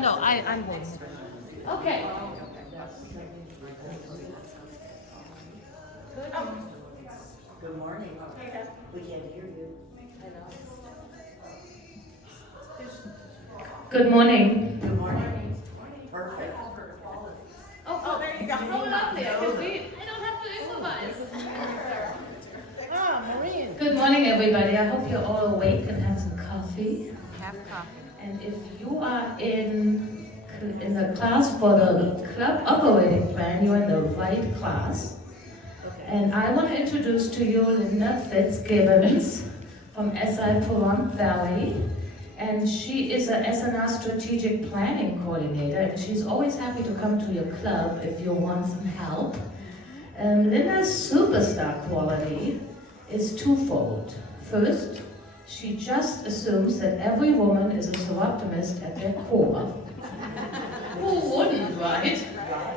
No, I'm holding. Okay. Good morning. We can't hear you. Good morning. Good morning. Perfect. Oh, there you go. Oh, lovely. I can read. I don't have to improvise. Maureen. Good morning, everybody. I hope you're all awake and have some coffee. Have coffee. And if you are in the class for the club operating plan, you're in the right class. And I want to introduce to you Linda Fitzgibbons from SI Pahrump Valley. And she is a SNR Strategic Planning Coordinator, and she's always happy to come to your club if you want some help. Linda's superstar quality is twofold. First, she just assumes that every woman is a Soroptimist at their core. Who wouldn't, right?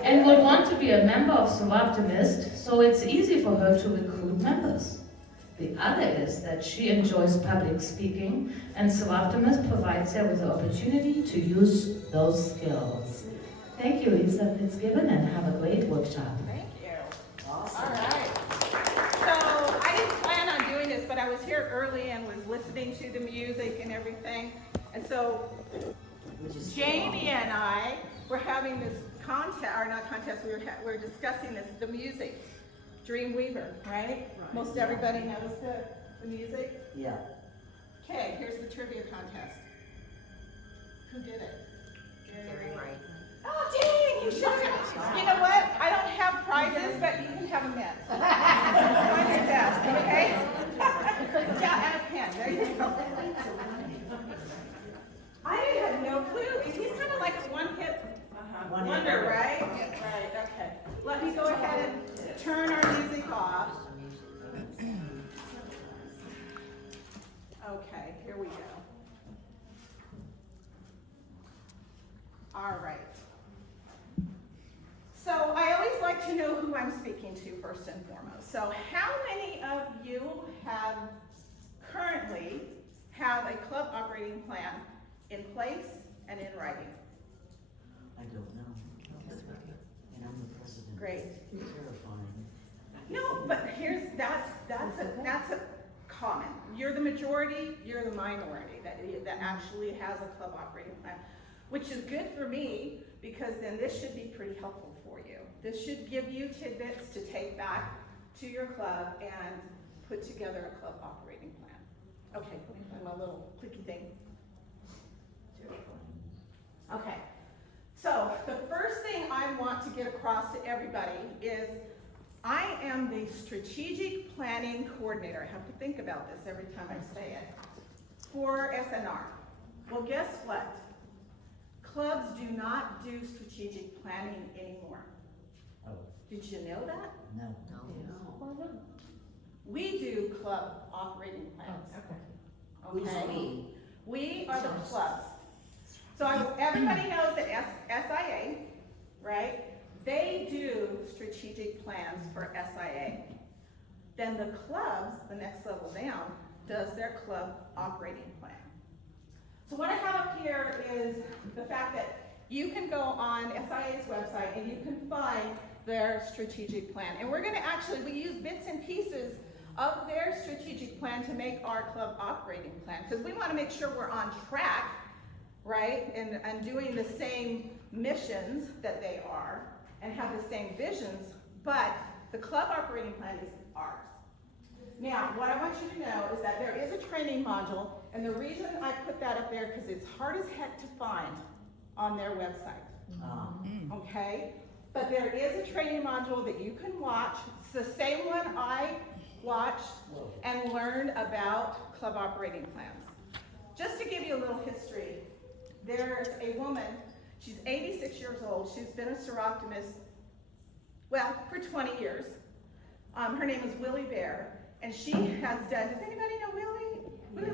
And would want to be a member of Soroptimist, so it's easy for her to recruit members. The other is that she enjoys public speaking, and Soroptimist provides her with the opportunity to use those skills. Thank you, Lisa Fitzgibbon, and have a great workshop. Thank you. Awesome. All right. So I didn't plan on doing this, but I was here early and was listening to the music and everything. And so Jamie and I were having this we were discussing the music. Dreamweaver, right? Most everybody knows the music. Yeah. Okay, here's the trivia contest. Who did it? Very right. Oh, dang, you should have. You know what? I don't have prizes, but you can have a mint. On your desk, okay? Yeah, and a pen. There you go. I have no clue. He's kind of like a one-hit wonder, right? Right, okay. Let me go ahead and turn our music off. Okay, here we go. All right. So I always like to know who I'm speaking to first and foremost. So how many of you currently have a club operating plan in place and in writing? I don't know. And I'm the president. Great. Terrifying. No, but that's a common. You're the majority, you're the minority that actually has a club operating plan, which is good for me because then this should be pretty helpful for you. This should give you tidbits to take back to your club and put together a club operating plan. Okay, let me find my little clicky thing. Okay. So the first thing I want to get across to everybody is I am the strategic planning coordinator. I have to think about this every time I say it. For SNR. Well, guess what? Clubs do not do strategic planning anymore. Oh. Did you know that? No. We do club operating plans. Who's we? We are the clubs. So everybody knows that SIA, right? They do strategic plans for SIA. Then the clubs, the next level down, does their club operating plan. So what I have up here is the fact that you can go on SIA's website and you can find their strategic plan. And we're gonna we use bits and pieces of their strategic plan to make our club operating plan, because we wanna make sure we're on track, right? And doing the same missions that they are and have the same visions, but the club operating plan is ours. Now, what I want you to know is that there is a training module, and the reason I put that up there because it's hard as heck to find on their website. Okay? But there is a training module that you can watch. It's the same one I watched and learned about club operating plans. Just to give you a little history, there's a woman, she's 86 years old, she's been a Soroptimist, well, for 20 years. Her name is Willie Bear, and she has done, does anybody know Willie?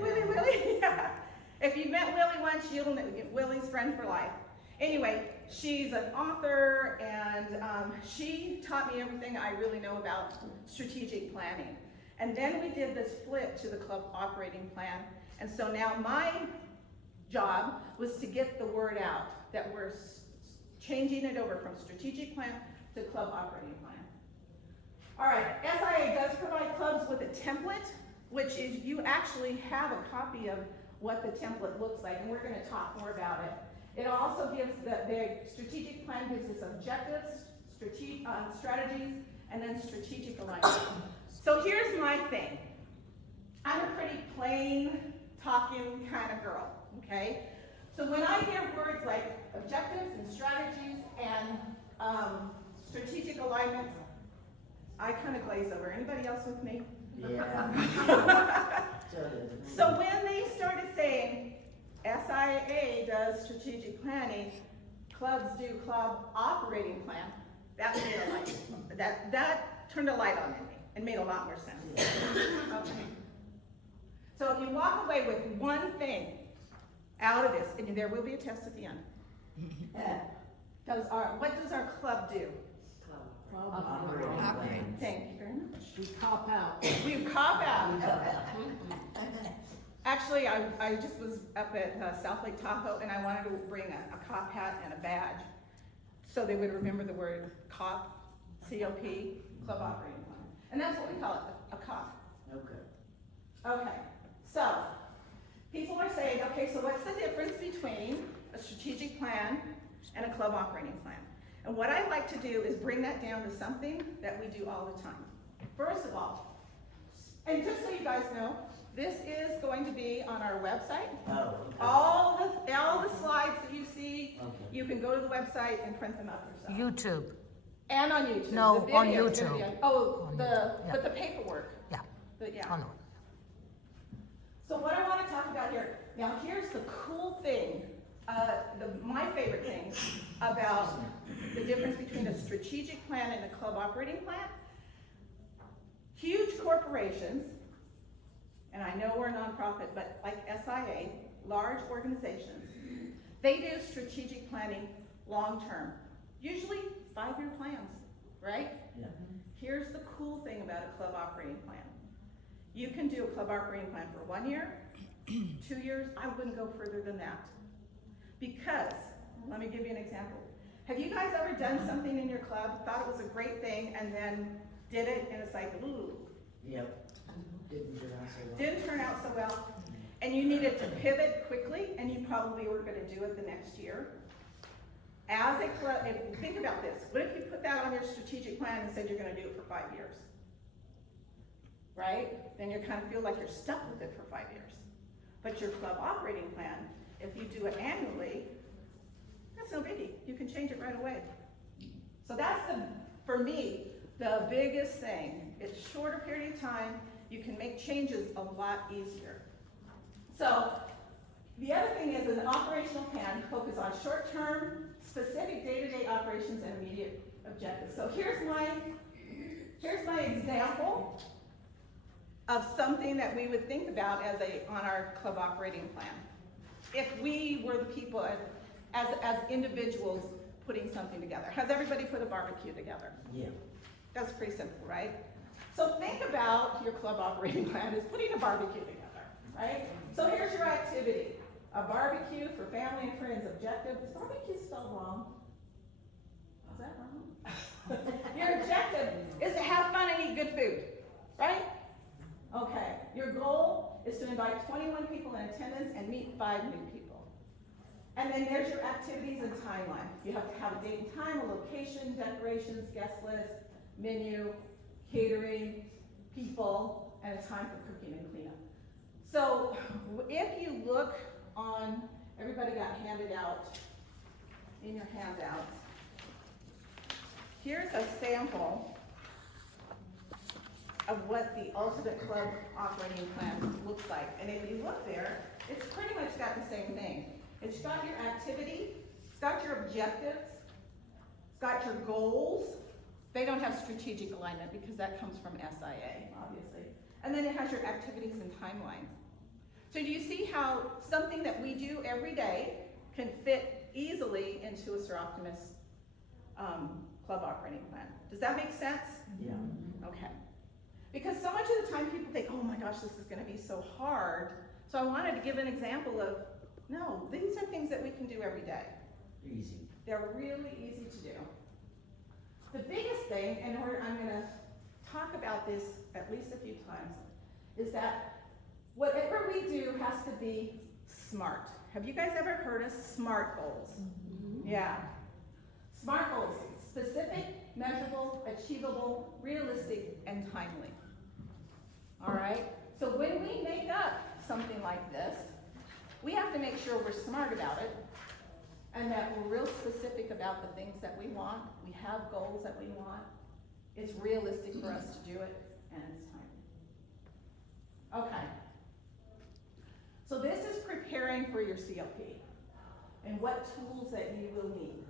Willie? Yeah. If you met Willie once, you'll know Willie's friend for life. Anyway, she's an author, and she taught me everything I really know about strategic planning. And then we did this flip to the club operating plan, and so now my job was to get the word out that we're changing it over from strategic plan to club operating plan. All right, SIA does provide clubs with a template, which is you actually have a copy of what the template looks like, and we're going to talk more about it. It also gives the strategic plan gives us objectives, strategies, and then strategic alignment. So here's my thing. I'm a pretty plain talking kind of girl, okay? So when I hear words like objectives and strategies and strategic alignments, I kind of glaze over. Anybody else with me? Yeah. So when they started saying SIA does strategic planning, clubs do club operating plan, that made a light. That turned a light on in me and made a lot more sense. Okay. So if you walk away with one thing out of this, and there will be a test at the end. What does our club do? Operating. Thank you very much. We cop out. We cop out. Actually, I just was up at South Lake Tahoe, and I wanted to bring a cop hat and a badge so they would remember the word COP, C-O-P, Club Operating Plan. And that's what we call it, a COP. Okay, so people are saying, okay, so what's the difference between a strategic plan and a club operating plan? And what I like to do is bring that down to something that we do all the time. First of all, and just so you guys know, this is going to be on our website. Oh, okay. All the slides that you see, Okay. you can go to the website and print them up yourself. YouTube. And on YouTube. No, The on video's gonna YouTube. be on- Oh, On the, YouTube, yeah. but the paperwork. Yeah. Yeah. Oh, no. So what I want to talk about here, now here's the cool thing, my favorite thing about the difference between a strategic plan and a club operating plan. Huge corporations, and I know we're a nonprofit, but like SIA, large organizations, they do strategic planning long-term, usually 5-year plans, right? Yeah. Here's the cool thing about a club operating plan. You can do a club operating plan for 1 year, 2 years, I wouldn't go further than that. Because, let me give you an example. Have you guys ever done something in your club, thought it was a great thing, and then did it, and it's like, ooh, Yep. didn't turn out so well, and you needed to pivot quickly, and you probably were gonna do it the next year? As a club, think about this, what if you put that on your strategic plan and said you're gonna do it for 5 years? Right? Then you kind of feel like you're stuck with it for 5 years. But your club operating plan, if you do it annually, that's no biggie. You can change it right away. So that's for me, the biggest thing. It's a shorter period of time. You can make changes a lot easier. So the other thing is an operational plan focus on short-term, specific day-to-day operations and immediate objectives. So here's my example of something that we would think about on our club operating plan. If we were the people as individuals putting something together. Has everybody put a barbecue together? Yeah. That's pretty simple, right? So think about your club operating plan as putting a barbecue together, right? So here's your activity. A barbecue for family and friends. Objective, is barbecue spelled wrong? Is that wrong? Your objective is to have fun and eat good food, right? Okay, your goal is to invite 21 people in attendance and meet 5 new people. And then there's your activities and timeline. You have to have a date and time, a location, decorations, guest list, menu, catering, people, and a time for cooking and cleanup. So if you look on, everybody got handed out in your handouts. Here's a sample of what the ultimate club operating plan looks like. And if you look there, it's pretty much got the same thing. It's got your activity, it's got your objectives, it's got your goals. They don't have strategic alignment because that comes from SIA, obviously. And then it has your activities and timeline. So do you see how something that we do every day can fit easily into a Soroptimist club operating plan? Does that make sense? Yeah. Okay. Because so much of the time people think, oh my gosh, this is gonna be so hard. So I wanted to give an example of No, these are things that we can do every day. Easy. They're really easy to do. The biggest thing, and I'm gonna talk about this at least a few times, is that whatever we do has to be SMART. Have you guys ever heard of SMART goals? Mm-hmm. Yeah. SMART goals: specific, measurable, achievable, realistic, and timely. All right? So when we make up something like this, we have to make sure we're smart about it and that we're real specific about the things that we want. We have goals that we want. It's realistic for us to do it, and it's timely. Okay. So this is preparing for your CLP and what tools that you will need.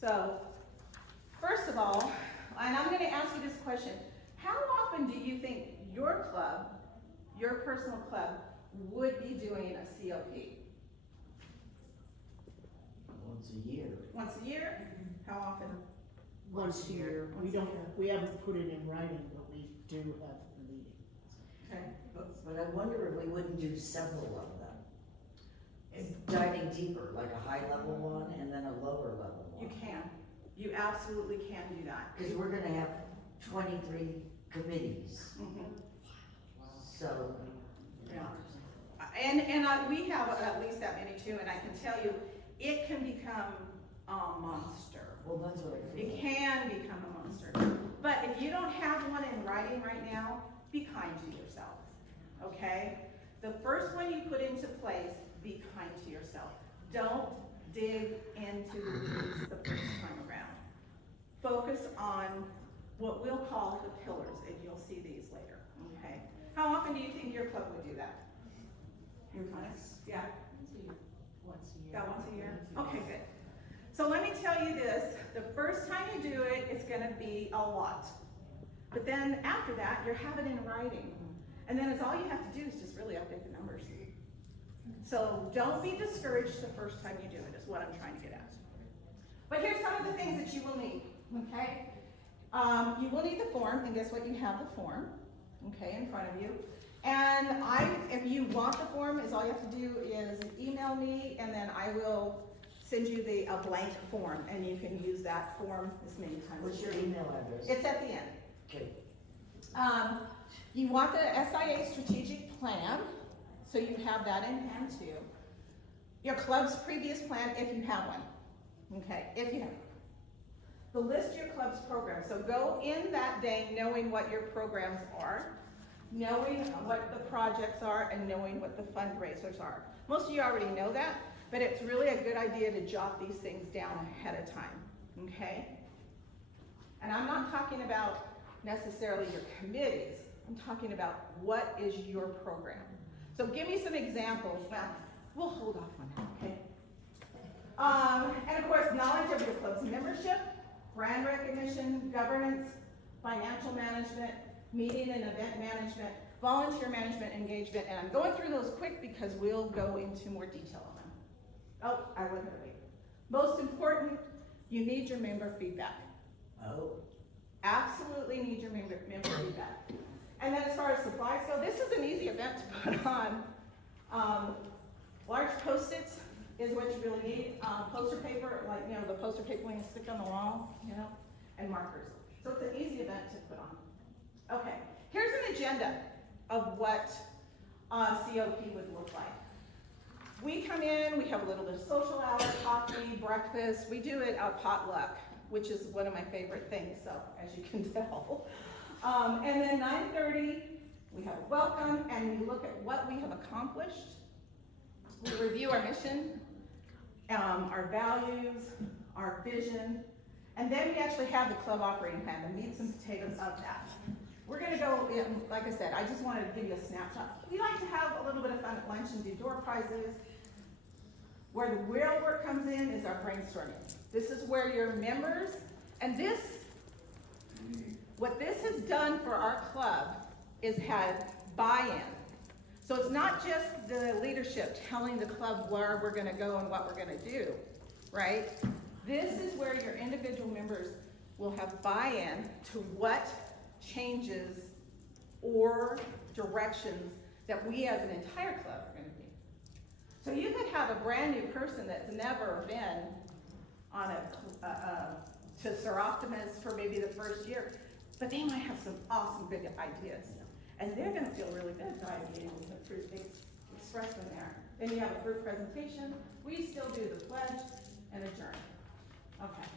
So, first of all, and I'm going to ask you this question: how often do you think your club, your personal club, would be doing a CLP? Once a year. Once a year? How often? Once a year. We haven't put it in writing, but we do have meetings. Okay. But I wonder if we wouldn't do several of them. Diving deeper, like a high level one and then a lower level one. You can. You absolutely can do that. Because we're gonna have 23 committees, so. Yeah. We have at least that many too, and I can tell you, it can become a monster. Well, that's what I feel. It can become a monster. But if you don't have one in writing right now, be kind to yourself, okay? The first one you put into place, be kind to yourself. Don't dig into the weeds the first time around. Focus on what we'll call the pillars, and you'll see these later, okay? How often do you think your club would do that? Your club? Yeah? Once a year. About once a year? Okay, good. So let me tell you this, the first time you do it, it's gonna be a lot. But then after that, you're having it in writing. And then it's all you have to do is just really update the numbers. So don't be discouraged the first time you do it, is what I'm trying to get at. But here's some of the things that you will need, okay? You will need the form, and guess what? You have the form, okay, in front of you. And if you want the form, all you have to do is email me, and then I will send you a blank form, and you can use that form as many times. What's your email address? It's at the end. Okay. You want the SIA strategic plan, so you have that in hand too. Your club's previous plan, if you have one. Okay, if you have one. The list of your club's programs. So go in that day knowing what your programs are, knowing what the projects are, and knowing what the fundraisers are. Most of you already know that, but it's really a good idea to jot these things down ahead of time, okay? And I'm not talking about necessarily your committees. I'm talking about what is your program. So give me some examples. Well, we'll hold off on that, okay? And of course, knowledge of your club's membership, brand recognition, governance, financial management, meeting and event management, volunteer management, engagement, and I'm going through those quick because we'll go into more detail on them. Oh, I wasn't gonna wait. Most important, you need your member feedback. Oh. Absolutely need your member feedback. And then as far as supplies go, this is an easy event to put on. Large Post-its is what you really need. Poster paper, like, the poster paper when you stick on the wall, and markers. So it's an easy event to put on. Okay, here's an agenda of what COP would look like. We come in, we have a little bit of social hour, coffee, breakfast. We do it at potluck, which is one of my favorite things, so as you can tell. And then 9:30, we have a welcome, and we look at what we have accomplished. We review our mission, our values, our vision, and then we actually have the club operating plan, the meats and potatoes of that. We're gonna go in, like I said, I just wanted to give you a snapshot. We like to have a little bit of fun at lunch and do door prizes. Where the real work comes in is our brainstorming. This is where your members, and what this has done for our club is had buy-in. So it's not just the leadership telling the club where we're gonna go and what we're gonna do, right? This is where your individual members will have buy-in to what changes or directions that we as an entire club are gonna be. So you could have a brand new person that's never been on to Soroptimist for maybe the first year, but they might have some awesome big ideas. And they're gonna feel really good by being able to express them there. Then you have a group presentation, we still do the pledge and adjourn. Okay.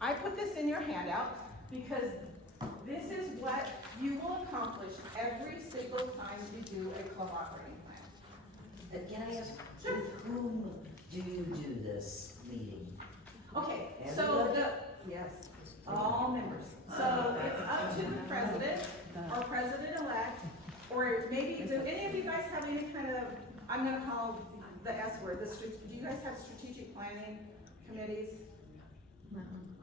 I put this in your handout because this is what you will accomplish every single time you do a club operating plan. Can I ask, with whom do you do this meeting? Okay, so yes, all members. So it's up to the president or president-elect, or maybe, do any of you guys have any kind of, I'm gonna call the S word, do you guys have strategic planning committees?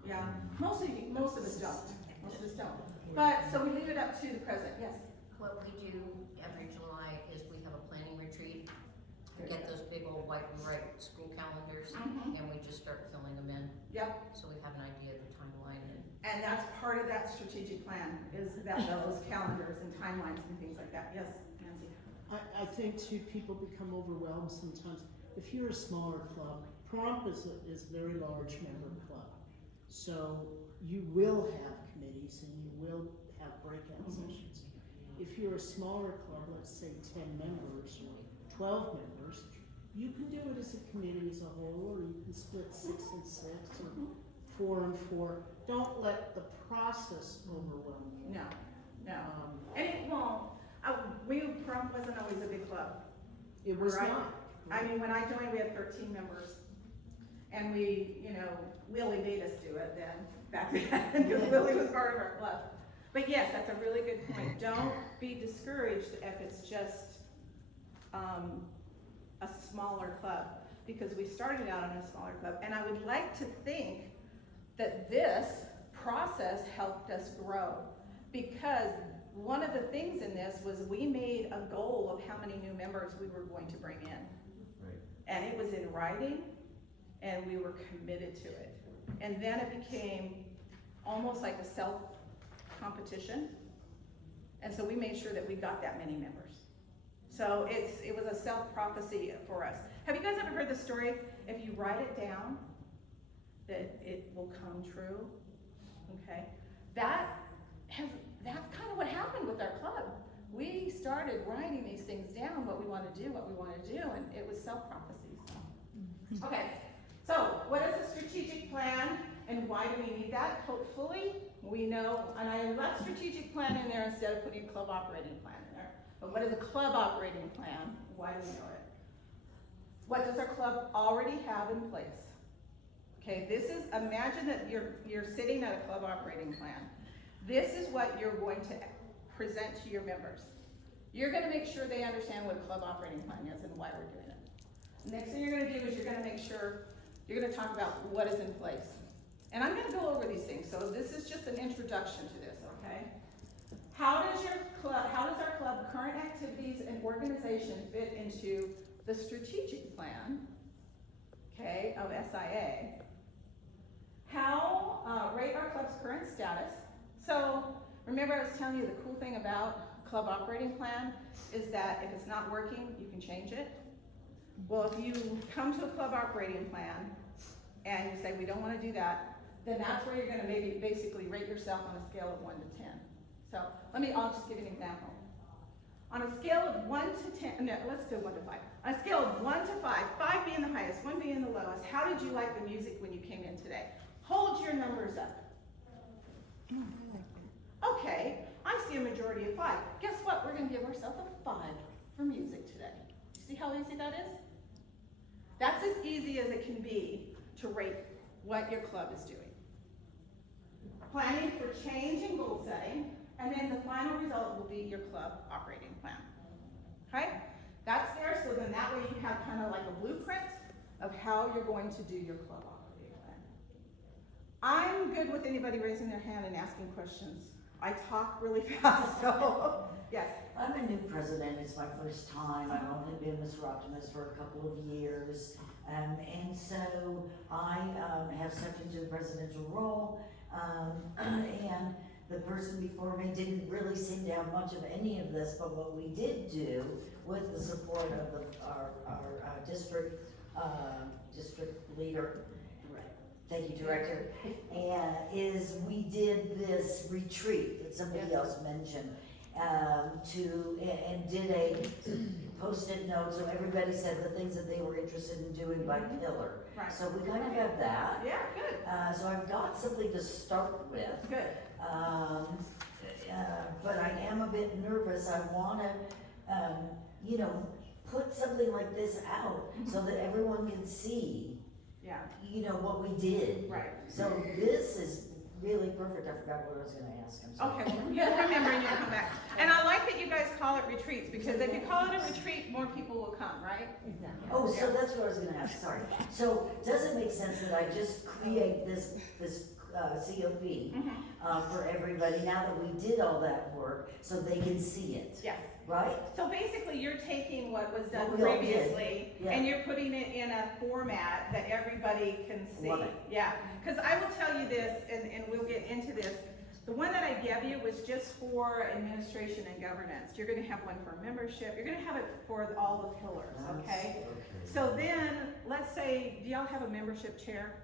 Yeah, most of us don't, most of us don't. But, so we leave it up to the president, yes? What we do every July is we have a planning retreat. We get those big old white and white school calendars, Mhm. and we just start filling them in. Yep, So we have an idea of the timeline and that's part of that strategic plan, is that those calendars and timelines and things like that, yes, Nancy? I think too, people become overwhelmed sometimes. If you're a smaller club, Prompt is a very large member club. So you will have committees and you will have breakout sessions. If you're a smaller club, let's say 10 members or 12 members, you can do it as a committee as a whole, or you can split 6 and 6 or 4 and 4. Don't let the process overwhelm you. No. And it won't, Prompt wasn't always a big club. It was Right. not. I mean, when I joined, we had 13 members. And we, Willie made us do it then, back then, because Willie was part of our club. But yes, that's a really good point. Don't be discouraged if it's just a smaller club, because we started out in a smaller club. And I would like to think that this process helped us grow, because one of the things in this was we made a goal of how many new members we were going to bring in. Right. And it was in writing, and we were committed to it. And then it became almost like a self-competition. And so we made sure that we got that many members. So it was a self-prophecy for us. Have you guys ever heard the story, if you write it down, that it will come true? Okay? That's kind of what happened with our club. We started writing these things down, what we want to do, and it was self-prophecy. Okay, so what is a strategic plan, and why do we need that? Hopefully, we know, and I left strategic plan in there instead of putting club operating plan in there. But what is a club operating plan? Why do we know it? What does our club already have in place? Okay, imagine that you're sitting at a club operating plan. This is what you're going to present to your members. You're gonna make sure they understand what a club operating plan is and why we're doing it. Next thing you're gonna do is you're gonna make sure, you're gonna talk about what is in place. And I'm gonna go over these things, so this is just an introduction to this, okay? How does our club current activities and organization fit into the strategic plan, okay, of SIA? How, rate our club's current status. So, remember I was telling you the cool thing about club operating plan is that if it's not working, you can change it. Well, if you come to a club operating plan and you say, we don't want to do that, then that's where you're going to maybe basically rate yourself on a scale of 1 to 10. So, I'll just give you an example. On a scale of 1 to 10, no, let's do 1 to 5. On a scale of 1 to 5, 5 being the highest, 1 being the lowest, how did you like the music when you came in today? Hold your numbers up. Okay, I see a majority of 5. Guess what? We're going to give ourselves a 5 for music today. See how easy that is? That's as easy as it can be to rate what your club is doing. Planning for change and goal setting, and then the final result will be your club operating plan. Okay? That's there, so then that way you have kind of like a blueprint of how you're going to do your club operating plan. I'm good with anybody raising their hand and asking questions. I talk really fast, so yes. I'm a new president, it's my first time, I've only been with Soroptimist for a couple of years, and so I have stepped into the presidential role, and the person before me didn't really seem to have much of any of this, but what we did do with the support of our district leader, thank you, Director, and is we did this retreat that somebody else mentioned, and did a post-it note, so everybody said the things that they were interested in doing by pillar. Right. So we kind of have that. Yeah, good, So I've got something to start with. good. But I am a bit nervous. I wanna, put something like this out so that everyone can see, Yeah, what we did. right. So this is really perfect. I forgot what I was gonna ask. I'm sorry. Okay, well, you'll remember and you'll come back. And I like that you guys call it retreats, because if you call it a retreat, more people will come, right? Exactly. Oh, so that's what I was gonna ask, sorry. So does it make sense that I just create this COP for everybody now that we did all that work so they can see it, Yes. right? So basically, you're taking what was done What we all did, previously, yeah. and you're putting it in a format that everybody can see. Love it. Yeah, because I will tell you this, and we'll get into this. The one that I gave you was just for administration and governance. You're gonna have one for membership, you're gonna have it for all the pillars, okay? So then, let's say, do y'all have a membership chair?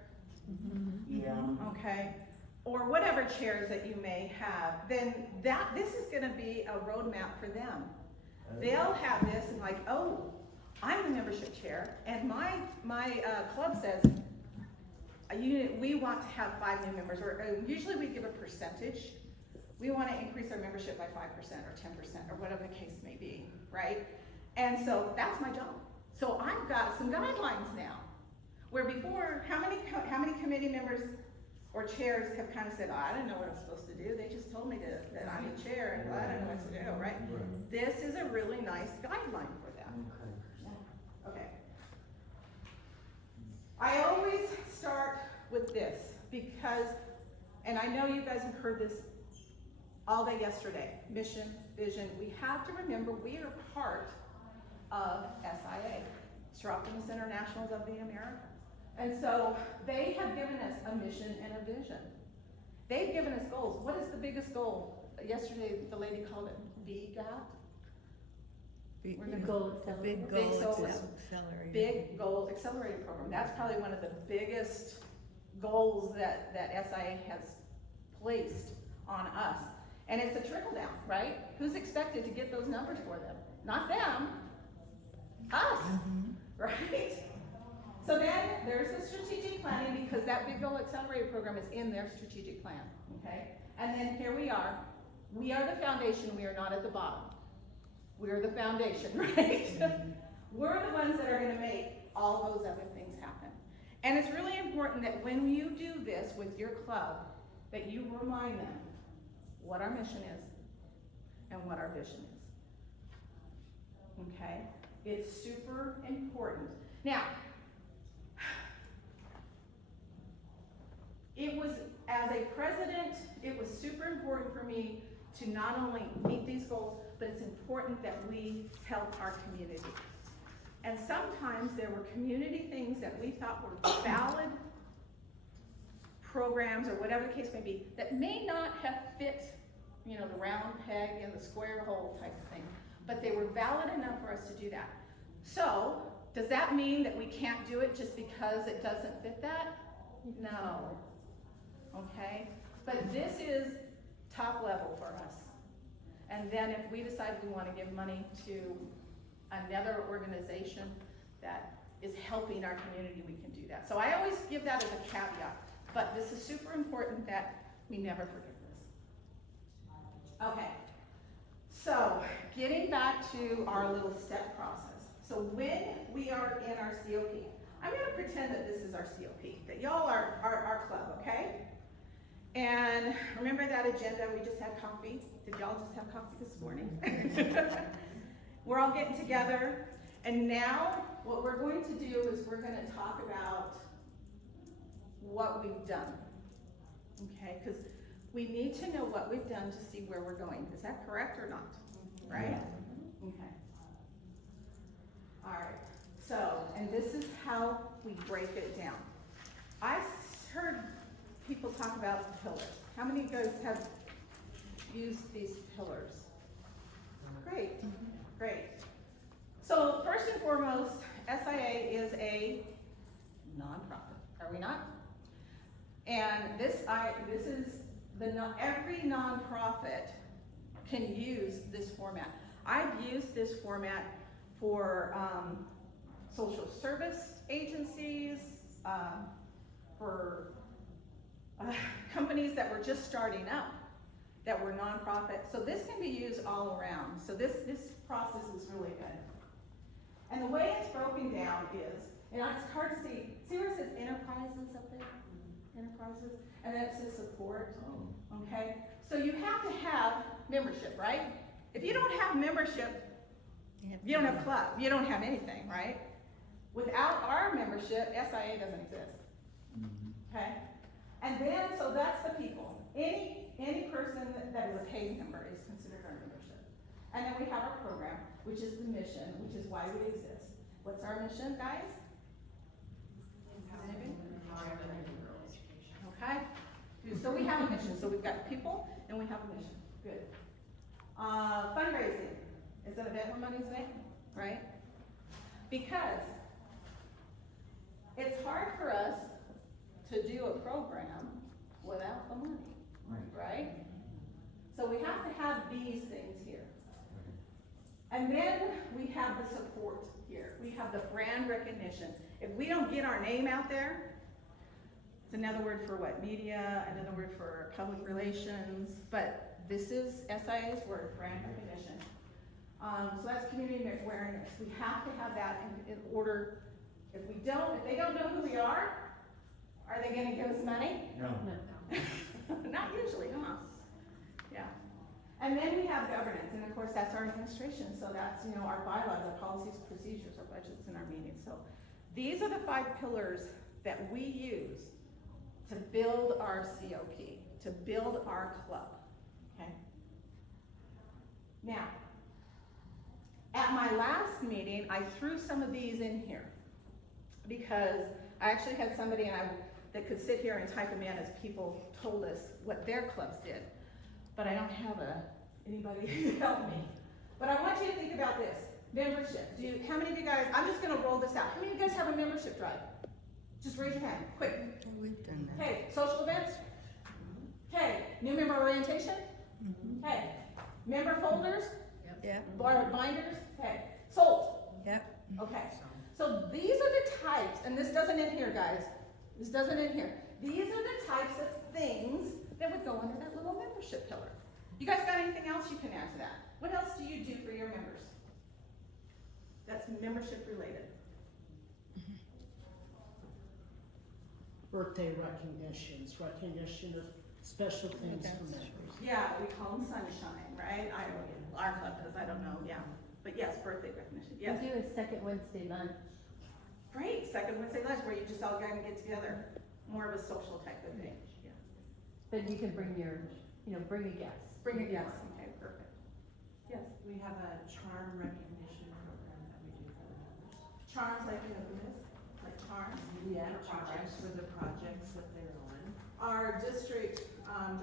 Yeah. Okay, or whatever chairs that you may have, then this is gonna be a roadmap for them. They'll have this and like, oh, I'm the membership chair, and my club says, we want to have 5 new members, or usually we give a percentage. We wanna increase our membership by 5% or 10% or whatever the case may be, right? And so that's my job. So I've got some guidelines now. Where before, how many committee members or chairs have kind of said, oh, I don't know what I'm supposed to do, they just told me that I'm the chair, and I don't know what to do, right? This is a really nice guideline for them. Okay. I always start with this, because, and I know you guys have heard this all day yesterday, mission, vision, we have to remember we are part of SIA, Soroptimist Internationals of the Americas. And so they have given us a mission and a vision. They've given us goals. What is the biggest goal? Yesterday, the lady called it VGAT. Big goal accelerator program. That's probably one of the biggest goals that SIA has placed on us. And it's a trickle down, right? Who's expected to get those numbers for them? Not them, us, right? So then there's the strategic planning, because that Big Goal Accelerator program is in their strategic plan, okay? And then here we are. We are the foundation, we are not at the bottom. We're the foundation, right? We're the ones that are gonna make all those other things happen. And it's really important that when you do this with your club, that you remind them what our mission is and what our vision is, okay? It's super important. Now, it was, as a president, it was super important for me to not only meet these goals, but it's important that we help our community. And sometimes there were community things that we thought were valid programs, or whatever the case may be, that may not have fit, the round peg in the square hole type of thing, but they were valid enough for us to do that. So, does that mean that we can't do it just because it doesn't fit that? No. Okay? But this is top level for us. And then if we decide we want to give money to another organization that is helping our community, we can do that. So I always give that as a caveat. But this is super important that we never forget this. Okay. So getting back to our little step process. So when we are in our COP, I'm going to pretend that this is our COP, that y'all are our club, okay? And remember that agenda, we just had coffee. Did y'all just have coffee this morning? We're all getting together, and now what we're going to do is we're going to talk about what we've done, okay? Because we need to know what we've done to see where we're going. Is that correct or not? Right? Okay. All right. So, and this is how we break it down. I heard people talk about the pillars. How many of you guys have use these pillars. Great, great. So first and foremost, SIA is a nonprofit, are we not? And every nonprofit can use this format. I've used this format for social service agencies, for companies that were just starting up, that were nonprofit. So this can be used all around. So this process is really good. And the way it's broken down is, and it's hard to see where it says enterprises up there? Enterprises, and then it says support, okay? So you have to have membership, right? If you don't have membership, you don't have club, you don't have anything, right? Without our membership, SIA doesn't exist, okay? And then, so that's the people. Any person that is a paid member is considered our membership. And then we have our program, which is the mission, which is why we exist. What's our mission, guys? Okay? So we have a mission. So we've got people and we have a mission. Good. Fundraising is an event where money's made, right? Because it's hard for us to do a program without the money, right? So we have to have these things here. And then we have the support here. We have the brand recognition. If we don't get our name out there, it's another word for what? Media, another word for public relations, but this is SIA's word, brand recognition. So that's community awareness. We have to have that in order. If they don't know who we are they gonna give us money? No. Not usually, huh? Yeah. And then we have governance, and of course that's our administration. So that's, our bylaws, our policies, procedures, our budgets, and our meetings. So these are the 5 pillars that we use to build our COP, to build our club, okay? Now, at my last meeting, I threw some of these in here because I actually had somebody that could sit here and type them in as people told us what their clubs did. But I don't have anybody to help me. But I want you to think about this, membership. How many of you guys, I'm just gonna roll this out. How many of you guys have a membership drive? Just raise your hand, quick. We've done that. Okay, social events? Okay, new member orientation? Okay, member folders? Yep, Binders? Okay, sold? yep. Okay, so these are the types, and this doesn't in here, guys. This doesn't in here. These are the types of things that would go under that little membership pillar. You guys got anything else you can add to that? What else do you do for your members? That's membership related. Birthday recognition of special things for members. Yeah, we call them sunshine, right? Our club does, I don't know, yeah. But yes, birthday recognition, yes. We do a second Wednesday lunch. Great, second Wednesday lunch where you just all kind of get together. More of a social type of thing, yeah. But you can bring bring a guest. Bring a guest, okay, perfect. Yes, We have a charm recognition program that we do for the members. charms like this, like charms. Yeah, charms for the projects that they're on. Our district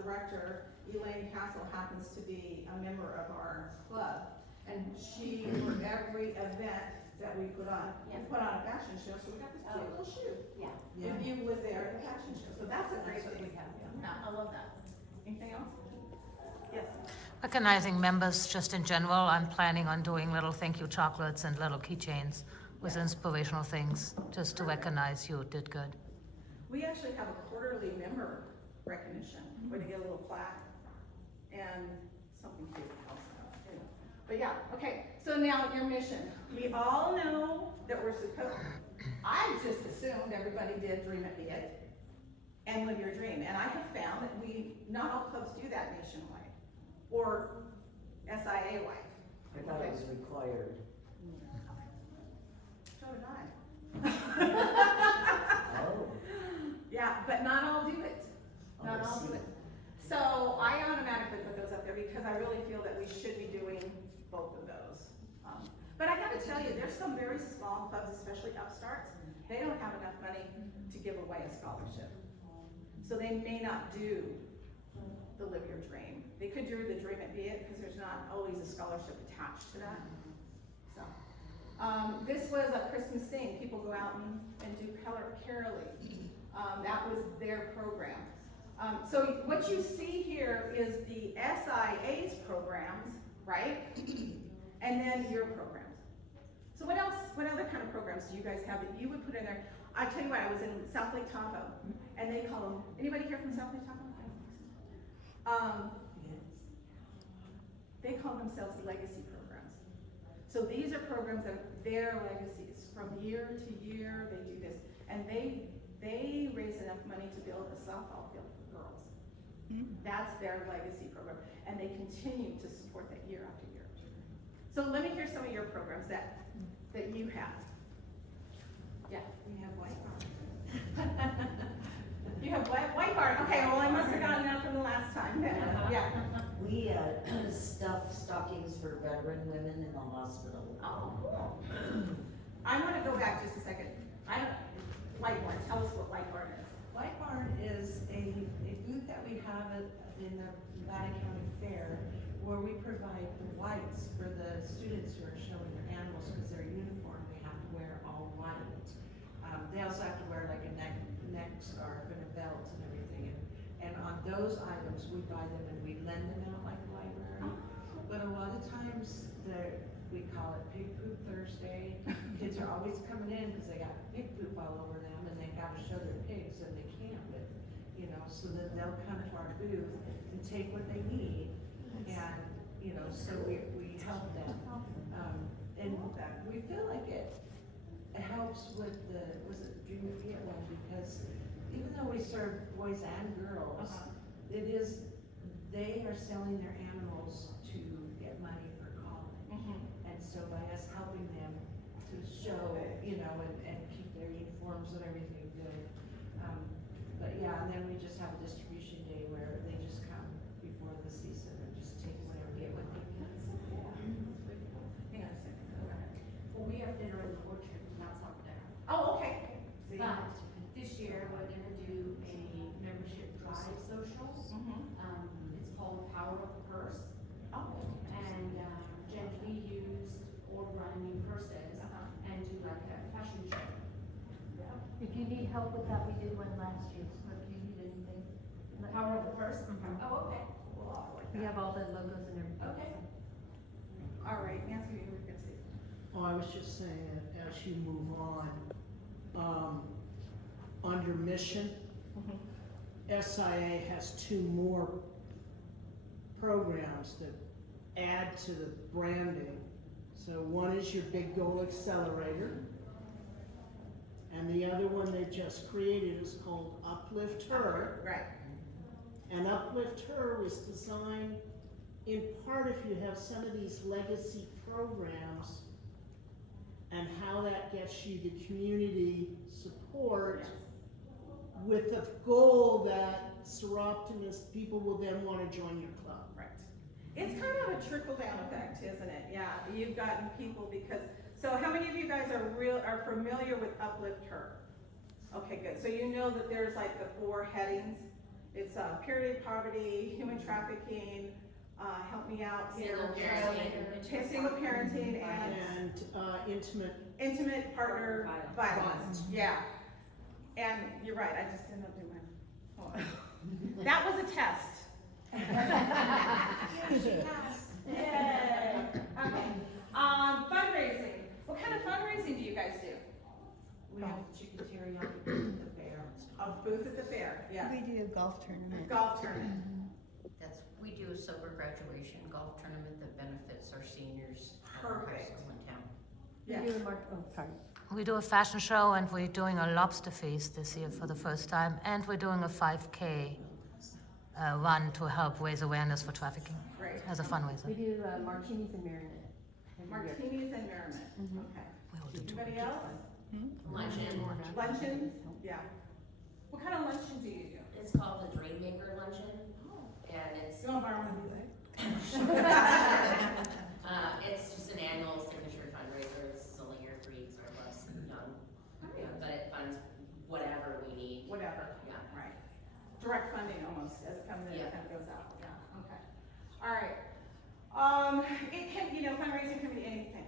director, Elaine Castle, happens to be a member of our club. And she, for every event that we put on, we put on a fashion show, so we got this cute little shoe. Yeah. If you was there at the fashion show, so that's a great thing. Yeah, I love that. Anything else? Yes. Recognizing members just in general, I'm planning on doing little thank you chocolates and little keychains with inspirational things, just to recognize you did good. We actually have a quarterly member recognition, where they get a little plaque and something cute else. Anyway. But yeah, okay, so now your mission. We all know that we're supposed, I just assumed everybody did dream it big and live your dream. And I have found that not all clubs do that nationwide or SIA-wide. I thought it was required. So did I. Oh. Yeah, but not all do it. Not I all do see. it. So I automatically put those up there because I really feel that we should be doing both of those. But I gotta tell you, there's some very small clubs, especially upstarts, they don't have enough money to give away a scholarship. So they may not do the Live Your Dream. They could do the Dream It Be It, because there's not always a scholarship attached to that. So, this was a Christmas Sing. People go out and do caroling. That was their program. So what you see here is the SIA's programs, right? And then your programs. So what else, what other kind of programs do you guys have that you would put in there? I tell you what, I was in South Lake Tahoe, and they call them, anybody here from South Lake Tahoe? They call themselves legacy programs. So these are programs that are their legacies. From year to year, they do this. And they raise enough money to build a softball field for girls. That's their legacy program. And they continue to support that year after year. So let me hear some of your programs that you have. Yeah. We have White Barn. You have White Barn. Okay, well, I must have gotten that from the last time then. Yeah. We stuff stockings for veteran women in the hospital. Oh, cool. I want to go back just a second. White Barn, tell us what White Barn is. White Barn is a booth that we have in the Nevada County Fair where we provide the whites for the students who are showing their animals because their uniform, they have to wear all white. They also have to wear like a neck scarf and a belt and everything. And on those items, we buy them and we lend them out like a library. But a lot of times, we call it Pig Poop Thursday. Kids are always coming in because they got pig poop all over them and they gotta show their pigs and they can't, but, so then they'll come to our booth and take what they need. And, so we help them. And we feel like it helps with was it Dream It Be It one, because even though we serve boys and girls, they are selling their animals to get money for college. And so by us helping them to show, and keep their uniforms and everything good. But yeah, and then we just have a distribution day where they just come before the season and just take whatever, get what they can. Hang on a second. Go ahead. Well, we have dinner in the orchard, not soccer dinner. Oh, okay. See? But this year, we're gonna do a membership drive social. It's called Power of the Purse. Oh. And Jen, we used old run new purses and do like a fashion show. If you need help with that, we did one last year, so if you need anything. let me Power of know. the Purse? Oh, okay. Well, I'll like We that. have all the logos and everything. Okay. All right, Nancy, you were gonna say something. Oh, I was just saying that as you move on your mission, SIA has 2 more programs that add to the branding. So one is your Big Goal Accelerator, and the other one they just created is called Uplift Her. Right. And Uplift Her was designed in part if you have some of these legacy programs and how that gets you the community support with the goal that Soroptimist people will then want to join your club. Right. It's kind of a trickle-down effect, isn't it? Yeah, you've gotten people so how many of you guys are familiar with Uplift Her? Okay, good. So you know that there's like the 4 headings. It's purity, poverty, human trafficking, help me out here. Single parenting and intimate partner violence. Yeah. And you're right, I just didn't do mine. That was a test. Yay. Okay. Fundraising. What kind of fundraising do you guys do? We have chicken teriyaki at the fair. A booth at the fair, yeah. We do a golf tournament. Golf tournament. We do a sober graduation golf tournament that benefits our seniors at our high Perfect. school in town. Yeah. We do a sorry. We do a fashion show and we're doing a lobster feast this year for the first time. And we're doing a 5K run to help raise awareness for trafficking Great. as a fundraiser. We do martinis and marinade. Martinis and merriment. Okay. We will do 2. Anybody else? Luncheon. Luncheons? Yeah. What kind of luncheon do you do? It's called the Dream Maker Luncheon, and it's You want to borrow one of these? it's just an annual signature fundraiser. It's only here for youth or less young, but it funds whatever we need. Whatever. Yeah. Right. Direct funding almost, as it comes in, it Yeah. kind of goes out. it can, fundraising can be anything,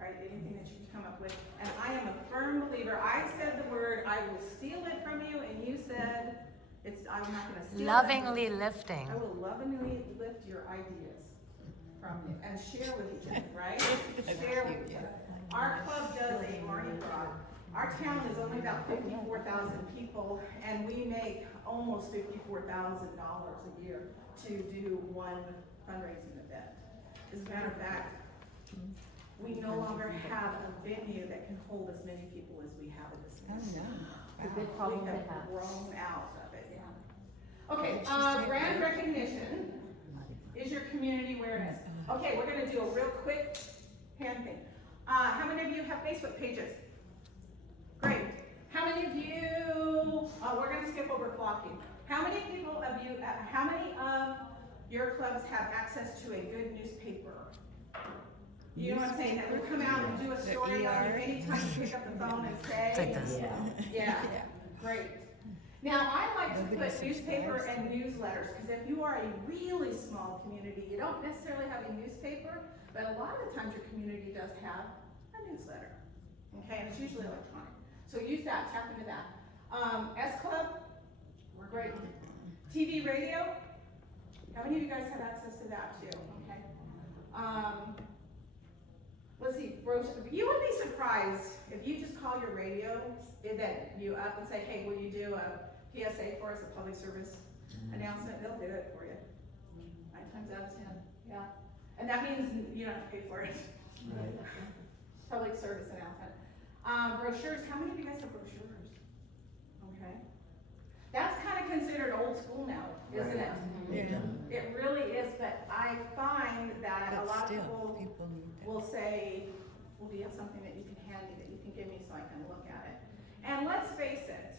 right? Anything that you come up with. And I am a firm believer. I said the word, I will steal it from you, and you said, I'm not gonna steal it. Lovingly lifting. I will lovingly lift your ideas from you and share with each other, right? Share with each other. Our club does a Mardi Gras. Our town is only about 54,000 people, and we make almost $54,000 a year to do one fundraising event. As a matter of fact, we no longer have a venue that can hold as many people as we have at this venue. It's a good problem We to have have. grown out of it, yeah. Okay, brand recognition is your community awareness. Okay, we're gonna do a real quick hand thing. How many of you have Facebook pages? Great. How many of you, we're gonna skip over flocking. How many people of you, how many of your clubs have access to a good newspaper? You know what I'm saying? That would come out and do a story on you anytime you pick up the phone and say. It's like this. Yeah, great. Now, I like to put newspaper and newsletters, because if you are a really small community, you don't necessarily have a newspaper, but a lot of the times your community does have a newsletter, okay, and it's usually electronic. So use that, tap into that. S Club, we're great. TV, radio, how many of you guys have access to that too, okay? Let's see, you would be surprised if you just call your radio, that you up and say, hey, will you do a PSA for us, a public service announcement? They'll do it for you. 9 times out of 10, yeah. And that means you don't have to pay for it. Public service announcement. Brochures, how many of you guys have brochures? Okay. That's kind of considered old school now, isn't it? Yeah. It really is, but I find that a lot of people need that. will say, well, do you have something that you can hand me, that you can give me so I can look at it? And let's face it,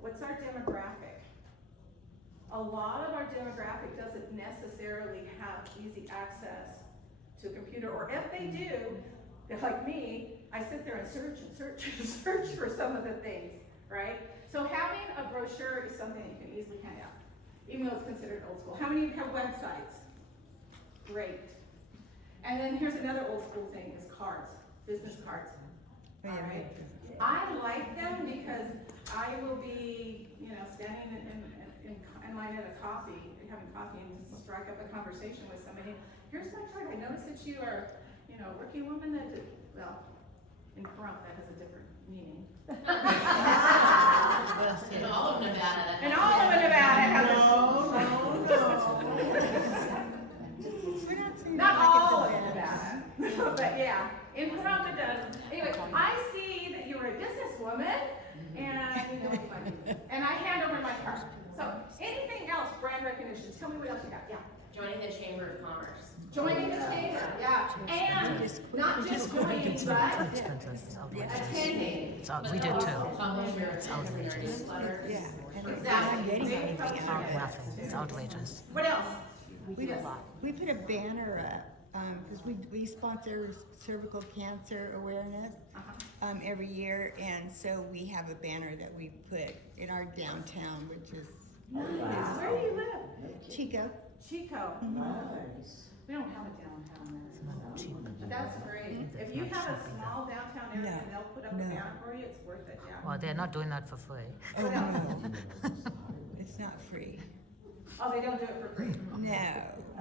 what's our demographic? A lot of our demographic doesn't necessarily have easy access to a computer, or if they do, if like me, I sit there and search and search and search for some of the things, right? So having a brochure is something you can easily hand out, even though it's considered old school. How many of you have websites? Great. And then here's another old school thing, is cards, business cards. All right. I like them because I will be, standing in line at a coffee, having coffee, and just strike up a conversation with somebody. Here's my card. I noticed that you are, a working woman that did, well, in Pahrump that has a different meaning. In all of Nevada. And all of Nevada has not all of Nevada, but yeah, in Pahrump it does. Anyway, I see that you are a businesswoman, and and I hand over my card. So anything else, brand recognition? Tell me what else you got. Yeah. Joining the Chamber of Commerce. Joining the chamber, yeah, and not just joining, It's but expensive. It's outrageous. attending. We did too. Publish your It's outrageous. newsletters. Yeah. And Exactly. I'm getting Big anything publisher. out of it. Nothing. It's outrageous. What else? We put a banner up, because we sponsor cervical cancer awareness every year, and so we have a banner that we put in our downtown, which is Where do you live? Chico. Chico. Nice. We don't have a downtown It's not cheap. there. But that's great. If you have a small downtown area and they'll put up a banner for you, it's worth it, yeah. Well, they're not doing that for free. Oh, no. It's not free. Oh, they don't do it for free. No.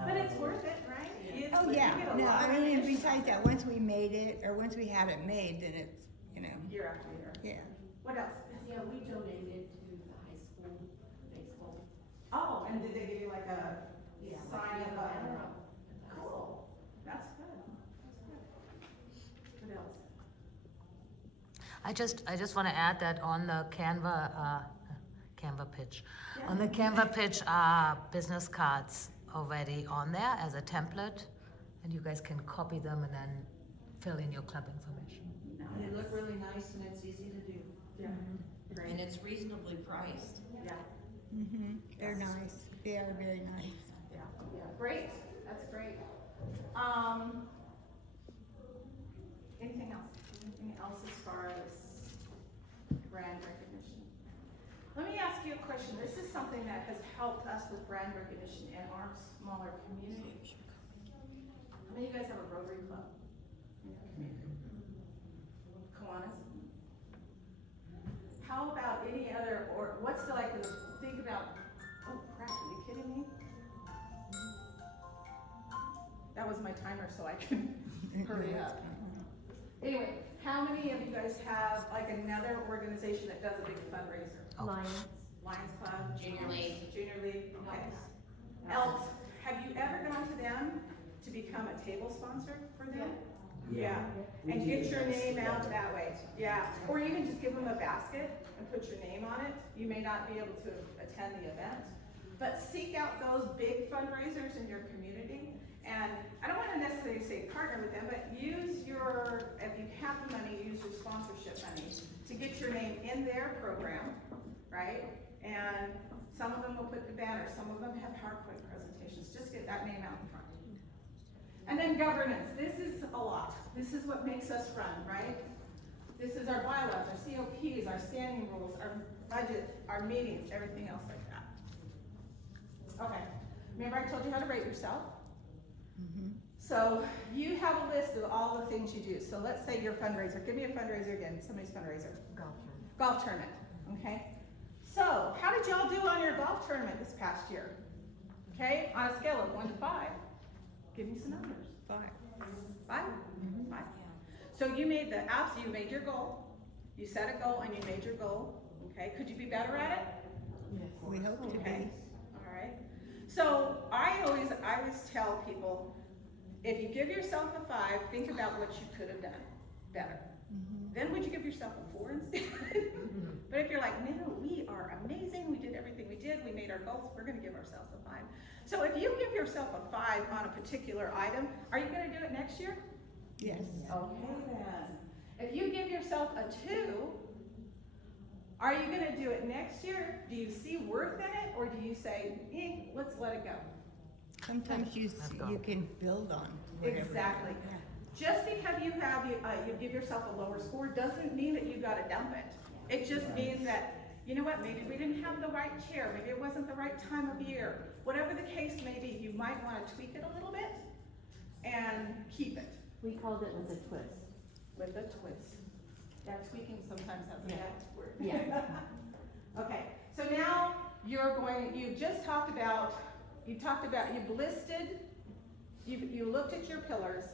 But it's worth it, right? Oh, You yeah. get a No, lot I of mean, and recognition. besides that, once we made it, or once we have it made, then it's, Year after year. yeah. What else? Yeah, we donated to the high school baseball. Oh, and did they give you like a Yeah. sign of Banner a? up. Cool. That's good. That's good. What else? I just want to add that on the Canva pitch. On the Canva pitch are business cards already on there as a template, and you guys can copy them and then fill in your club information. They look really nice and it's easy to do. Yeah. Great. And it's reasonably priced. Yeah. They're nice. They are very nice. Yeah. Great. That's great. Anything else? Anything else as far as brand recognition? Let me ask you a question. This is something that has helped us with brand recognition in our smaller community. that was my timer so I can hurry up. Anyway, how many of you guys have like another organization that does a big fundraiser? Lions. Lions Club? Junior League. Junior League, okay. Else, have you ever gone to them to become a table sponsor for them? Yeah. And get your name out that way, yeah. Or you can just give them a basket and put your name on it. You may not be able to attend the event, but seek out those big fundraisers in your community. And I don't wanna necessarily say partner with them, but use your, if you have the money, use your sponsorship money to get your name in their program, right? And some of them will put the banner, some of them have PowerPoint presentations, just get that name out in front. And then governance, this is a lot. This is what makes us run, right? This is our bylaws, our COPs, our standing rules, our budget, our meetings, everything else like that. Okay, remember I told you how to rate yourself? So you have a list of all the things you do. So let's say your fundraiser, give me a fundraiser again, somebody's fundraiser. Golf tournament, okay? So how did y'all do on your golf tournament this past year? Okay, on a scale of 1 to 5. Give me some numbers. 5. 5? 5. So you made you made your goal. You set a goal and you made your goal. Okay, could you be better at it? Yes. We hope to Okay. be. All right. So I always tell people, if you give yourself a 5, think about what you could have done better. Then would you give yourself a 4 instead? But if you're like, no, we are amazing, we did everything we did, we made our goals, we're gonna give ourselves a 5. So if you give yourself a 5 on a particular item, are you gonna do it next year? Yes. Okay then. If you give yourself a 2, are you gonna do it next year? Do you see worth in it, or do you say, let's let it go? Sometimes you can build on whatever. Exactly. Yeah. Just because you give yourself a lower score doesn't mean that you gotta dump it. It just means that, you know what, maybe we didn't have the right chair, maybe it wasn't the right time of year. Whatever the case may be, you might wanna tweak it a little bit and keep it. We called it with a twist. With a twist. Yeah, tweaking sometimes has a bad word. Yeah. Okay, so now you've listed, you looked at your pillars,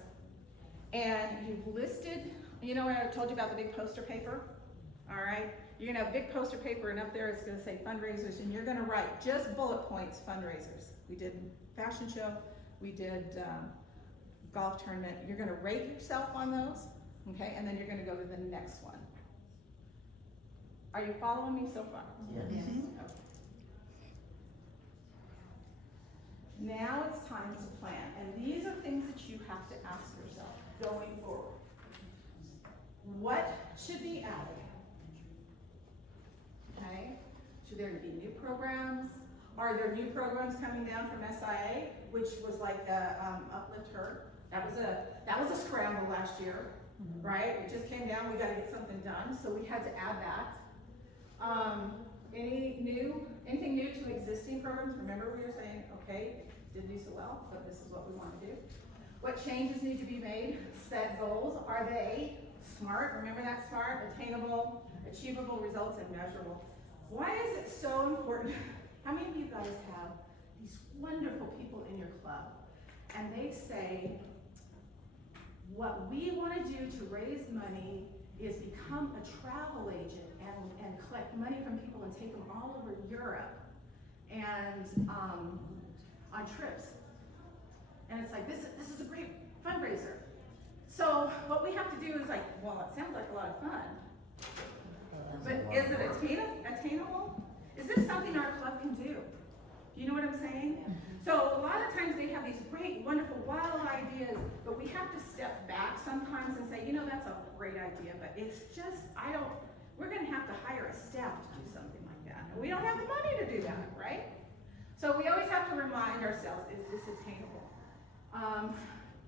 and you've listed, you know when I told you about the big poster paper? All right, you're gonna have big poster paper, and up there it's gonna say fundraisers, and you're gonna write just bullet points fundraisers. We did fashion show, we did golf tournament. You're gonna rate yourself on those, okay, and then you're gonna go to the next one. Are you following me so far? Yes. Okay. Now it's time to plan, and these are things that you have to ask yourself going forward. What should be added? Okay, should there be new programs? Are there new programs coming down from SIA, which was like Uplift Her? That was a scramble last year, right? It just came down, we gotta get something done, so we had to add that. Anything new to existing programs? Remember we were saying, okay, didn't do so well, but this is what we want to do. What changes need to be made? Set goals. Are they SMART? Remember that SMART? Attainable, achievable, results, and measurable. Why is it so important? How many of you guys have these wonderful people in your club, and they say, what we want to do to raise money is become a travel agent and collect money from people and take them all over Europe and on trips. And it's like, this is a great fundraiser. So what we have to do is like, well, it sounds like a lot of fun, but is it attainable? Is this something our club can do? Do you know what I'm saying? So a lot of times they have these great, wonderful, wild ideas, but we have to step back sometimes and say, you know, that's a great idea, but it's just, we're gonna have to hire a staff to do something like that. And we don't have the money to do that, right? So we always have to remind ourselves, is this attainable?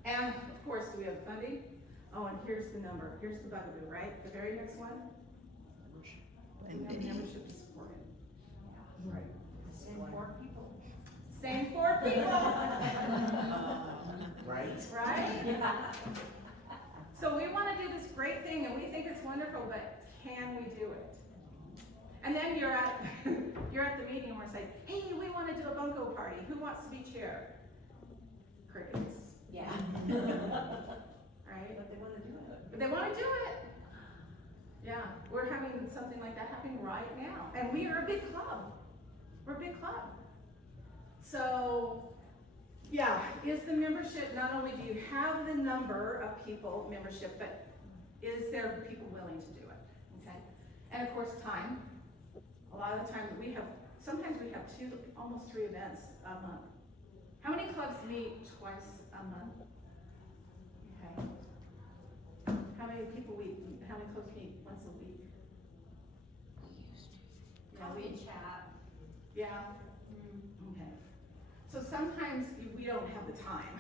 And of course, do we have funding? Oh, and here's the number, here's the bugaboo, right? The very next one? We have membership to support it. Right. Same 4 people. Same 4 people. Right? Right? So we want to do this great thing and we think it's wonderful, but can we do it? And then you're at the meeting and we're saying, hey, we want to do a bunko party. Who wants to be chair? Crickets. Yeah. Right? But they wanna do it. But they wanna do it. Yeah, we're having something like that happening right now, and we are a big club. We're a big club. So, yeah, is the membership, not only do you have the number of people, membership, but is there people willing to do it, okay? And of course, time. A lot of the time sometimes we have 2, almost 3 events a month. How many clubs meet twice a month? Okay. How many clubs meet once a week? Yeah, Coffee and chat. Yeah. Okay. So sometimes we don't have the time,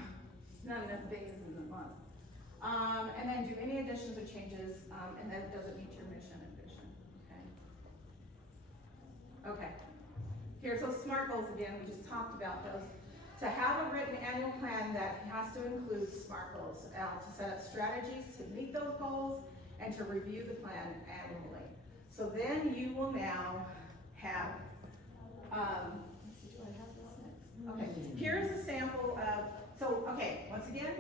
not enough days in the month. And then do any additions or changes, and that doesn't meet your mission and vision, okay? Okay. Here's those SMART goals again, we just talked about those. To have a written annual plan that has to include SMART goals, to set up strategies to meet those goals, and to review the plan annually. So then you will now have, let's see, do I have this next? Okay, here's a sample of, once again,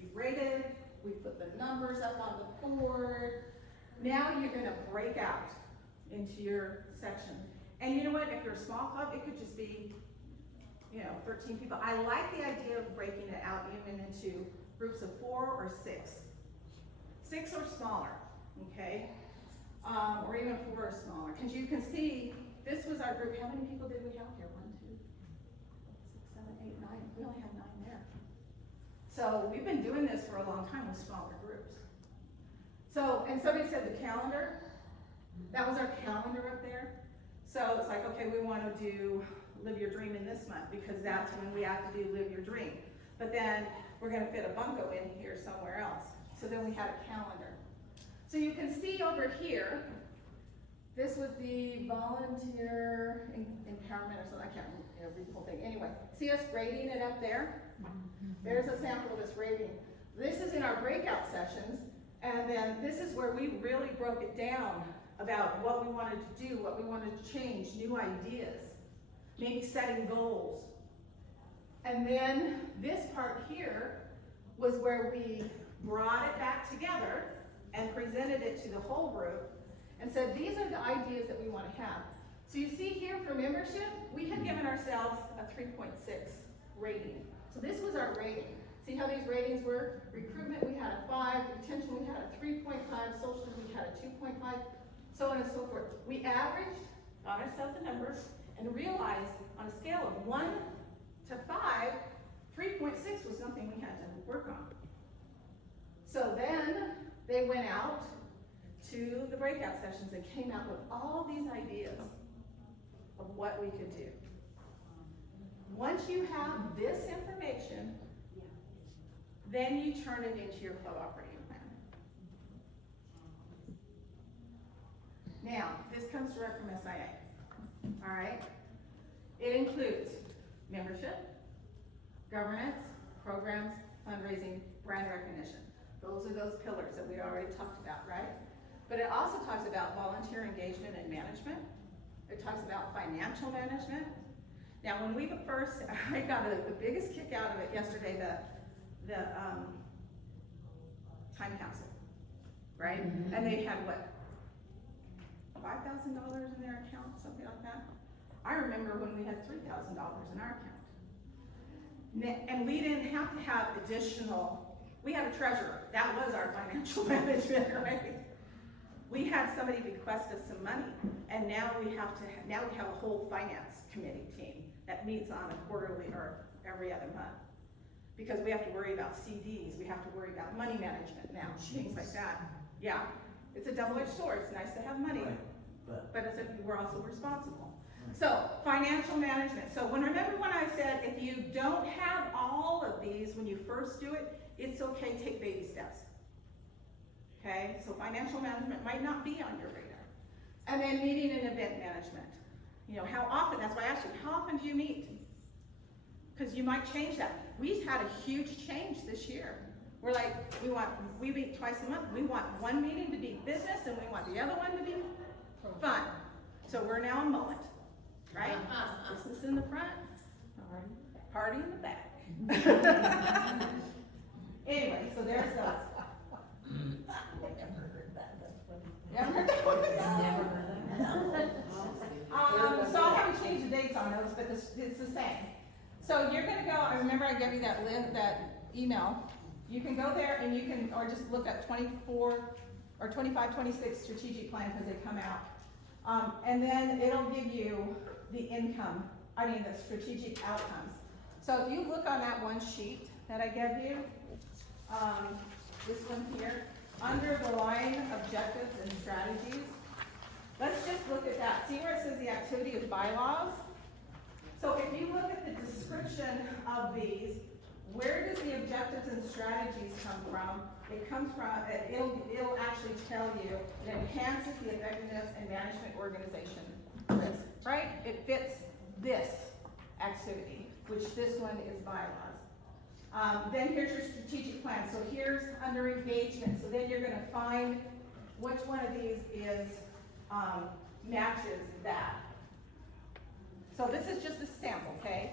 you rated, we put the numbers up on the board. Now you're gonna break out into your section. And you know what, if you're a small club, it could just be, 13 people. I like the idea of breaking it out even into groups of 4 or 6. 6 or smaller, okay? Or even 4 or smaller, because you can see, this was our group. How many people did we have here? 1, 2, 6, 7, 8, 9. We only have 9 there. So we've been doing this for a long time with smaller groups. So, and somebody said the calendar. That was our calendar up there. So it's like, okay, we want to do Live Your Dream in this month because that's when we have to do Live Your Dream. But then we're going to fit a bunko in here somewhere else. So then we had a calendar. So you can see over here, this was the volunteer empowerment or something. I can't read the whole thing. Anyway, see us rating it up there? There's a sample of us rating. This is in our breakout sessions. And then this is where we really broke it down about what we wanted to do, what we wanted to change, new ideas, maybe setting goals. And then this part here was where we brought it back together and presented it to the whole group and said, these are the ideas that we want to have. So you see here for membership, we had given ourselves a 3.6 rating. So this was our rating. See how these ratings were? Recruitment, we had a 5, retention, we had a 3.5, social, we had a 2.5, so on and so forth. We averaged, got ourselves a number, and realized on a scale of 1 to 5, 3.6 was something we had to work on. So then they went out to the breakout sessions and came out with all these ideas of what we could do. Once you have this information, then you turn it into your club operating plan. Now, this comes direct from SIA, all right? It includes membership, governance, programs, fundraising, brand recognition. Those are those pillars that we already talked about, right? But it also talks about volunteer engagement and management. It talks about financial management. Now, when we first, I got the biggest kick out of it yesterday, the time capsule, right? Mm-hmm. And they had what, $5,000 in their account, something like that. I remember when we had $3,000 in our account. And we didn't have to have additional, we had a treasurer. That was our financial management, right? We had somebody bequest us some money, and now we have a whole finance committee team that meets on a quarterly or every other month. Because we have to worry about CDs, we have to worry about money management now, things like that. Yeah, it's a double-edged sword. It's nice to have money, but we're also responsible. So, financial management. So remember when I said if you don't have all of these when you first do it, it's okay, take baby steps. Okay, so financial management might not be on your radar. And then meeting and event management. How often, that's why I asked you, how often do you meet? Because you might change that. We've had a huge change this year. We're like, we meet twice a month. We want one meeting to be business and we want the other one to be fun. So we're now a mullet, right? Business in the front, party in the back. Anyway, so there's those. I never heard that, that's funny. You haven't heard that one? Never heard that. So I haven't changed the dates on those, but it's the same. So you're gonna go, I remember I gave you that that email. You can go there and you can, or just look up 24 or 25, 26 strategic plan because they come out. And then it'll give you the the strategic outcomes. So if you look on that one sheet that I gave you, this one here, under the line objectives and strategies, let's just look at that. See where it says the activity of bylaws? So if you look at the description of these, where does the objectives and strategies come from? It comes from, it'll actually tell you it enhances the effectiveness and management organization risk, right? It fits this activity, which this one is bylaws. Then here's your strategic plan. So here's under engagement. So then you're gonna find which one of these is, matches that. So this is just a sample, okay?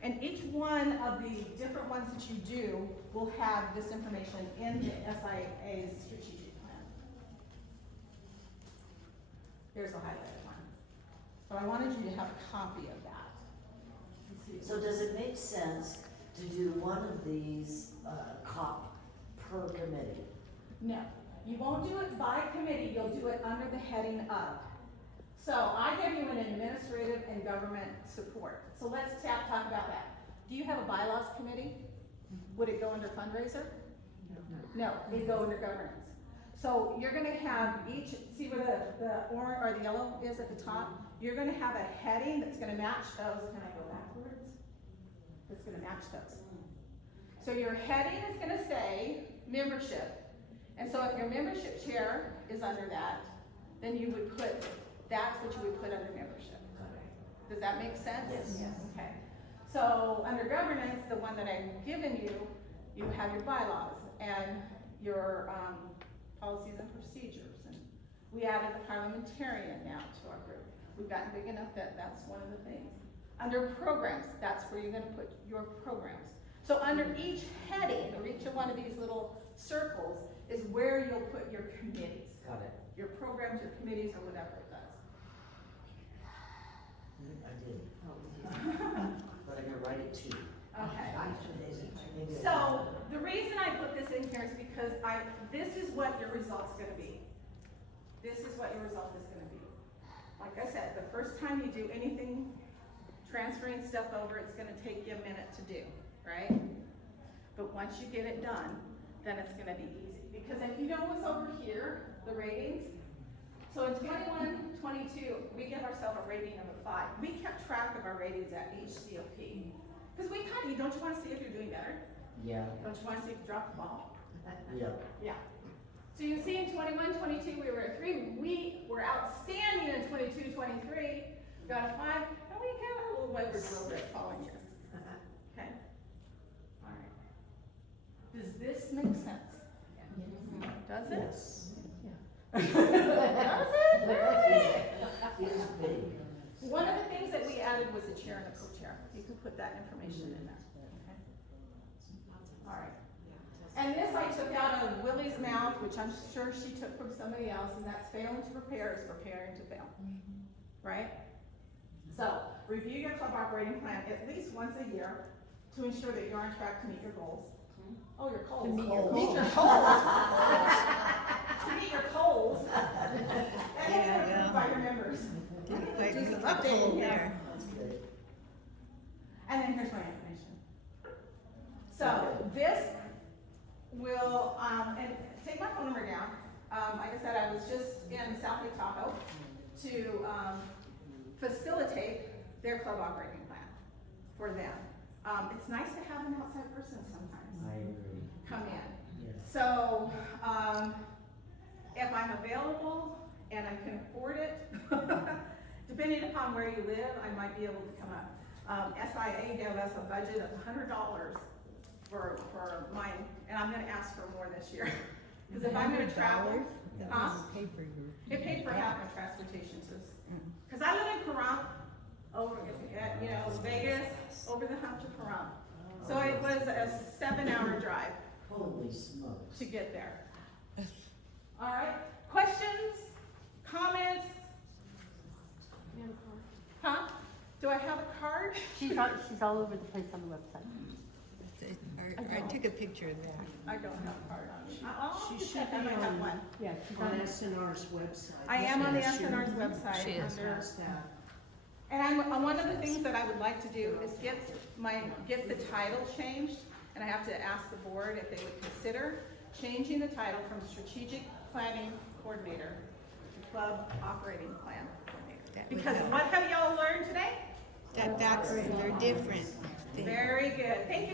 And each one of the different ones that you do will have this information in the SIA's strategic plan. Here's the highlighted one. So I wanted you to have a copy of that. So does it make sense to do one of these, COP per committee? No, you won't do it by committee, you'll do it under the heading of. So I gave you an administrative and government support. So let's talk about that. Do you have a bylaws committee? Would it go under fundraiser? No, it'd go under governance. So you're gonna have each, see where the orange or the yellow is at the top? You're gonna have a heading that's gonna match those. Can I go backwards? That's gonna match those. So your heading is gonna say membership. And so if your membership chair is under that, then you would put, that's what you would put under membership. Does that make sense? Yes. Okay. So under governance, the one that I've given you, you have your bylaws and your policies and procedures. And we added a parliamentarian now to our group. We've gotten big enough that that's one of the things. Under programs, that's where you're gonna put your programs. So under each heading, or each one of these little circles, is where you'll put your committees. Got it. Your programs, your committees, or whatever it does. I did. But I'm gonna write it too. Okay. So the reason I put this in here is because this is what your result's gonna be. This is what your result is gonna be. Like I said, the first time you do anything, transferring stuff over, it's gonna take you a minute to do, right? But once you get it done, then it's gonna be easy. Because if you know what's over here, the ratings, so in 21, 22, we give ourselves a rating of a 5. We kept track of our ratings at each COP. Because we kind of, don't you want to see if you're doing better? Yeah, Don't you want to see if you dropped the ball? yeah. Yeah. So you see in 21, 22, we were at 3. We were outstanding in 22, 23. We got a 5, and we got a little wavered a little bit following year. Okay? All right. Does this make sense? Does it? Yes. Does it? Really? It is big. One of the things that we added was a chair and a co-chair. You can put that information in there. Okay? All right. And this I took out of Willie's mouth, which I'm sure she took from somebody else, and that's failing to prepare is preparing to fail. Right? So, review your club operating plan at least once a year to ensure that you're on track to meet your goals. Oh, your goals. meet your Meet your goals. goals. To meet your goals. And then approved by your members. Do some updating here. That's good. And then here's my information. So this will, and take my phone number down. Like I said, I was just in South Lake Tahoe to facilitate their club operating plan for them. It's nice to have an outside person sometimes I agree. come in. Yes. So, if I'm available and I can afford it, depending upon where you live, I might be able to come up. SIA gave us a budget of $100 for mine, and I'm gonna ask for more this year. Because if I'm gonna travel, it paid for half my transportation, because I live in Pahrump, over, Vegas, over the hump to Pahrump. So it was a 7-hour drive. Holy smokes. to get there. All right, questions, comments? Huh? Do I have a card? She's all over the place on the website. I took a picture of that. I don't have a card on me. I'll She just should check, I be might have on- one. Yeah, she's On on. SNR's website. I am on the She- SNR's website. She is. under- Has that. And one of the things that I would like to do is get the title changed, and I have to ask the board if they would consider changing the title from Strategic Planning Coordinator to Club Operating Plan Coordinator. That would Because help. what have y'all learned today? They're different. Very good. Thank